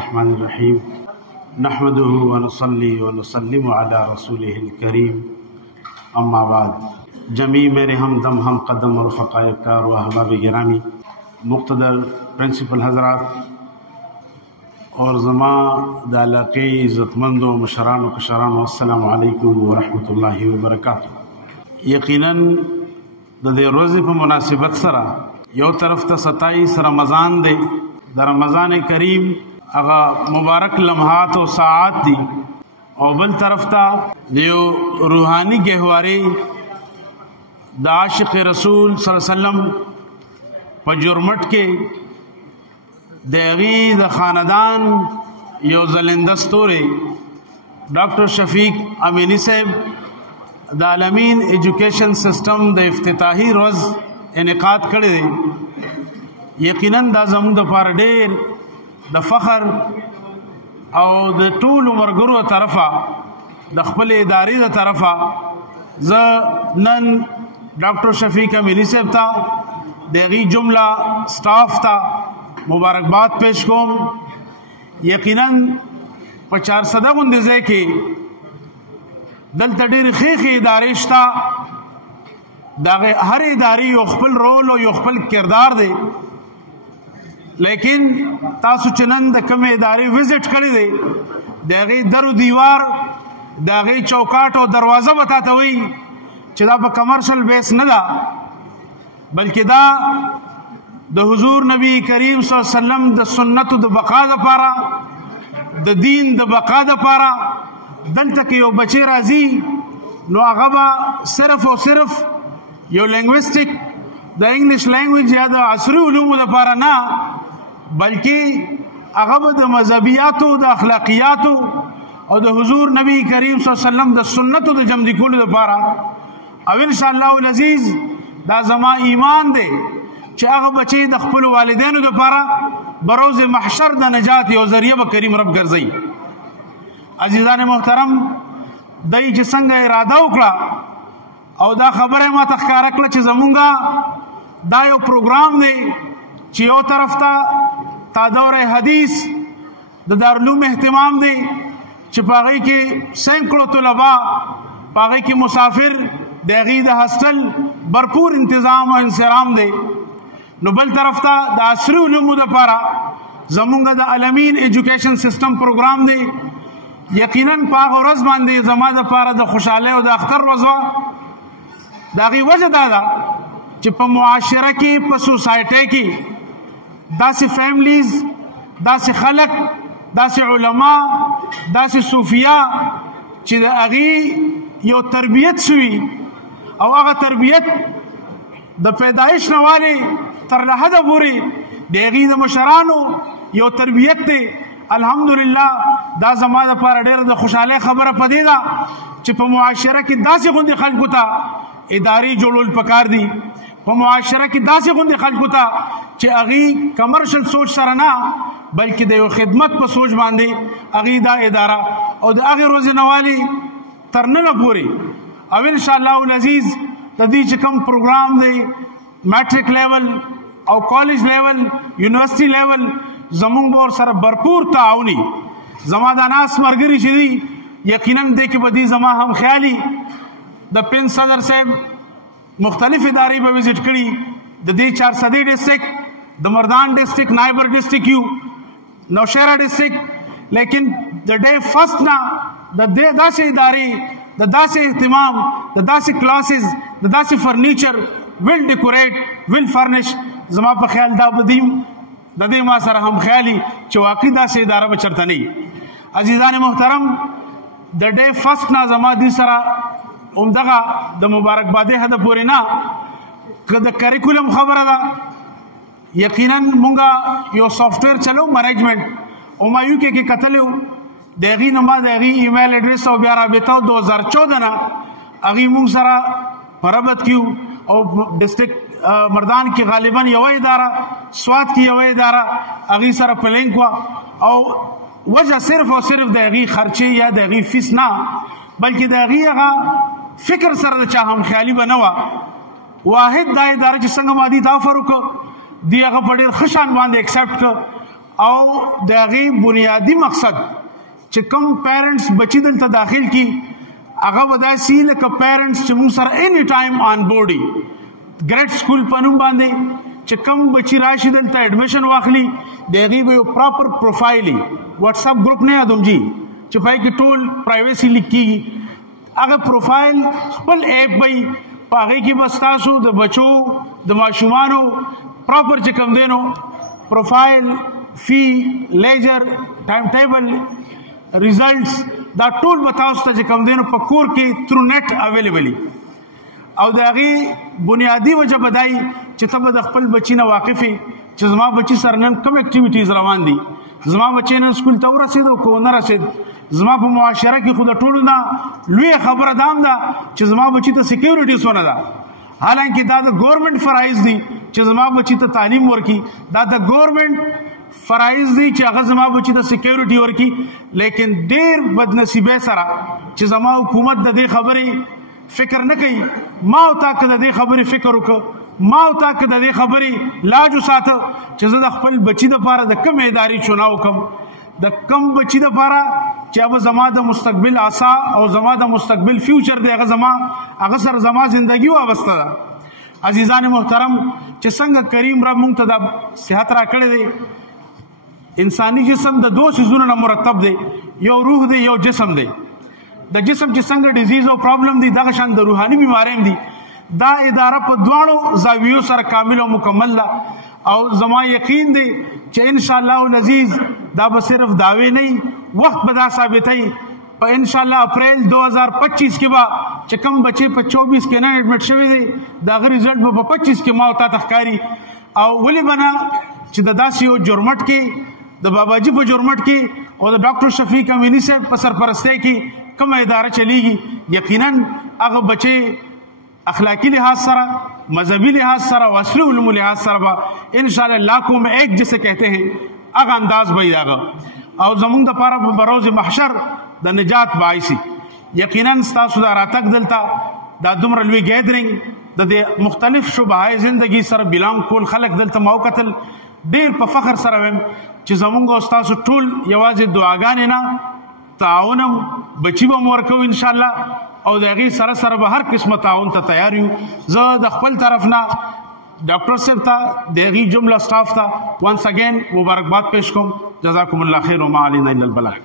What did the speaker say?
बिस्मिल्लाहिर्रहमानिर्रहीम नहमदुहु व नुसल्ली व नुसल्लिमु अला रसूलिहिल करीम अम्मा बाद। जमी मेरे हमदम हम कदम और फ़क़ाए कार व अहबाब गिरामी मुक़्तदर प्रिंसिपल हज़रात और ज़मा दालक़े इज़्ज़तमंदों मुशरान व कशरान अस्सलामु अलैकुम व रहमतुल्लाहि व बरकातुहू। यकीनन दे रोज़े पर मुनासिबत सरा यो तरफ त 27 रमज़ान दे द रमज़ान करीम अगा मुबारक लम्हात व साआत दी और बल तरफ ता जो रूहानी गहवारी द आशिक़ रसूल सल्लल्लाहु अलैहि वसल्लम पजुरमट के देगी द ख़ानदान यो ज़लिंदस्तोरे डॉक्टर शफीक अमीनी साहब द आलमीन एजुकेशन सिस्टम द इफ्तिताही रोज़ इनेकाद करे दे। यकीनन दा ज़मून द पार ढेर द फ़ख्र और द टूल उमरगुरु तरफ़ा द खपल इदारी द तरफ़ा ज नन डॉक्टर शफीक अमीनी साहब ता देगी जुमला स्टाफ ता मुबारकबाद पेश कोम। यकीनन 400 गुंदे के दल तडीर खे इदारे शता दागे हर इदारी यो खपल रोल और यो खपल किरदार दे, लेकिन तासु चनन द कम इदारे विजिट करे दे दागे दर दीवार दागे चौकाट और दरवाज़ा बताता हुई चिदा पर कमर्शल बेस न दा बल्कि दा द हुजूर नबी करीम सल्लल्लाहु अलैहि वसल्लम द सुन्नत द बका द पारा द दीन द बका द पारा दल तक यो बचे राजी नो अगबा सिर्फ और सिर्फ यो लिंग्विस्टिक द इंग्लिश लैंग्वेज या द असरी उलूम द पारा ना बल्कि अगबा द मजहबियात द अखलाकियात और द हुजूर नबी करीम सल्लल्लाहु अलैहि वसल्लम द सुन्नत द जमदी कुल द पारा अब इंशाअल्लाह अज़ीज़ दा जमा ईमान दे चाह बचे द खपल वालिदैन द पारा बरोज़ महशर द नजात और जरिया ब करीम रब गर्जई। अजीज़ान मोहतरम दई च संग इरादा उकड़ा और दा खबर है मा तख्कार कला च जमूंगा दा यो प्रोग्राम दे च यो तरफ ता दौर हदीस द दारुलूम एहतमाम दे च पागई के सैकड़ों तलबा पागई के मुसाफिर देगी द हॉस्टल भरपूर इंतजाम और इंसराम दे नो बल तरफ ता द असरी उलूम द पारा जमूंगा द आलमीन एजुकेशन सिस्टम प्रोग्राम दे। यकीनन पाक और रज़ बांधे जमा द पारा द खुशहाले और द अख्तर रोज़वा दागी वजह दादा कि प मुआशरा की प सोसाइटी की दासी फैमिलीज दासी खलक दासी उलमा दासी सूफिया च द अगी यो तरबियत सुई और अगर तरबियत द पैदाइश नवाले तर लहद बुरी देगी द मुशरानो यो तरबियत ते अल्हम्दुलिल्लाह दा जमा द पारा ढेर द खुशहाले खबर पदेदा च प मुआशरा की दासी गुंदे खलकुता इदारी जोड़ुल पकार दी प मुआशरा की दासी गुंदे खलकुता च अगी कमर्शल सोच सरना बल्कि दे खिदमत पर सोच बांधे अगी दा इदारा और द अगी रोज़ नवाली तरन न पूरी अब इंशाअल्लाह अज़ीज़ तदी च कम प्रोग्राम दे मैट्रिक लेवल और कॉलेज लेवल यूनिवर्सिटी लेवल जमूंग और सर भरपूर ताउनी जमादा नास मरगरी शिदी यकीनन दे के बदी जमा हम ख्याली द पिन सदर साहब मुख्तलिफ इदारी पर विजिट करी द दी 400 डिस्ट्रिक्ट द मर्दान डिस्ट्रिक्ट नाइबर डिस्ट्रिक्ट यू नौशहरा डिस्ट्रिक्ट लेकिन द डे फर्स्ट ना द दे दासे इदारी द दासे इहतिमाम द दासे क्लासेस द दासे फर्नीचर विल डेकोरेट विल फर्निश जमा पर ख्याल दा बदीम ददे मा सर हम ख्याली चवाकी दासे इदारा बचरता नहीं। अजीज़ान मोहतरम द डे फर्स्ट ना जमा दी सरा उमदगा द मुबारकबादे हद पूरी ना द करिकुलम खबर ना यकीनन मुंगा यो सॉफ्टवेयर चलो मैनेजमेंट उमायू के कतलो देगी नंबर देगी ईमेल एड्रेस और ब्यारा बेताओ 2014 ना अगी मुंग सरा परबत क्यों और डिस्ट्रिक्ट मर्दान की गालिबन यवा इदारा स्वाद की यवा इदारा अगी सरा प्लेंग हुआ और वजह सिर्फ और सिर्फ देगी खर्चे या देगी फीस ना बल्कि देगी अगा फिक्र सर चाह हम ख्याली बनवा वाहिद दा इदारा जिसंग मादी दा फरुक दिया का पड़े खुशान बांध एक्सेप्ट او د هغې بنیادي مقصد چې کوم پیرنټس بچي دلته داخل کی هغه به داسې لکه پیرنټس چې موږ سره اینی ټایم آن بورډ وي ګریډ سکول په نوم باندې چې کوم بچي راشي دلته ایډمیشن واخلي د هغې به یو پراپر پروفایل وي واټساپ ګروپ نه یادوم جي چې په هغې کې ټول پرایویسي لیک کېږي هغه پروفایل خپل ایپ به وي په هغې کې به ستاسو د بچو د ماشومانو پراپر چې کوم دی نو پروفایل فی لیجر ټایم ټیبل ریزلټس دا ټول به تاسو ته چې کوم دی نو په کور کې تھرو نیټ اویلیبل وي او د هغې بنیادي وجه به دا وي چې ته به د خپل بچي نه واقف یې چې زما بچي سره نن کوم اکټیویټیز روان دي زما بچی نن سکول ته ورسېد او که ونه رسېد زما په معاشره کې خو د ټولو نه لویه خبره دا هم ده چې زما بچي ته سیکیورټي څونه ده حالانکه دا د ګورنمنټ فرایض دي چې زما بچي ته تعلیم ورکړي دا د ګورنمنټ فرایض دي چې هغه زما بچي ته سیکیورټي ورکړي لیکن ډېر بدنصیبۍ سره چې زما حکومت د دې خبرې فکر نه کوي ما او تا که د دې خبرې فکر وکړه ما او تا که د دې خبرې لاج وساته چې زه د خپل بچي دپاره د کوم ادارې چناو کوم د کم بچي دپاره چې هغه زما د مستقبل آسا او زما د مستقبل فیوچر دی هغه سره زما زندگی وابسته ده عزیزان محترم چې څنګه کریم رب موږ ته د صحت راکړی دی انساني جسم د دوه څیزونو نه مرتب دی یو روح دی یو جسم دی د جسم چې څنګه ډیزیز او پرابلم دی دغه شان د روحاني بیمارۍ هم دي دا اداره په دواړو زاویو سره کامل او مکمل ده او زما یقین دی چې ان شاء الله العزیز دا به صرف دعوی نه وخت به دا ثابتوي په ان شاء الله اپریل 2025 کې به چې کوم بچي په 24 کې نه ایډمټ شوی دی د هغه رزلټ به په 25 کې ما او تا ته ښکاري او ولې به نه چې د داسې یو جرمټ کې د باباجي په جرمټ کې او د ډاکټر شفیق امینی صاحب په سرپرستۍ کې کومه اداره چلیږي یقینا هغه بچي اخلاقی لحاظ سره مذہبی لحاظ سره و اصلی علوم لحاظ سره با انشاءاللہ لاکھوں میں ایک جسے کہتے ہیں اغا انداز بھئی آگا او زمون دا پارا بروز محشر دا نجات باعثی یقیناً ستاسو دا راتک دلتا دا دمر لوی گیدرنگ دا دے مختلف شبہائی زندگی سره بلانگ کول خلق دلتا موقتل دیر پا فخر سره ویم چی زمونگا استاسو ټول یوازی دعاگانی نا تعاونم بچی با مورکو انشاءاللہ او د هغې سره سره به هر قسمه تعاون ته تیار یو زه د خپل طرف نه ډاکټر صاحب ته د هغې جمله سټاف ته وانس اگین مبارکباد پیش کوم جزاکم الله خیر وما علینا الا البلاغ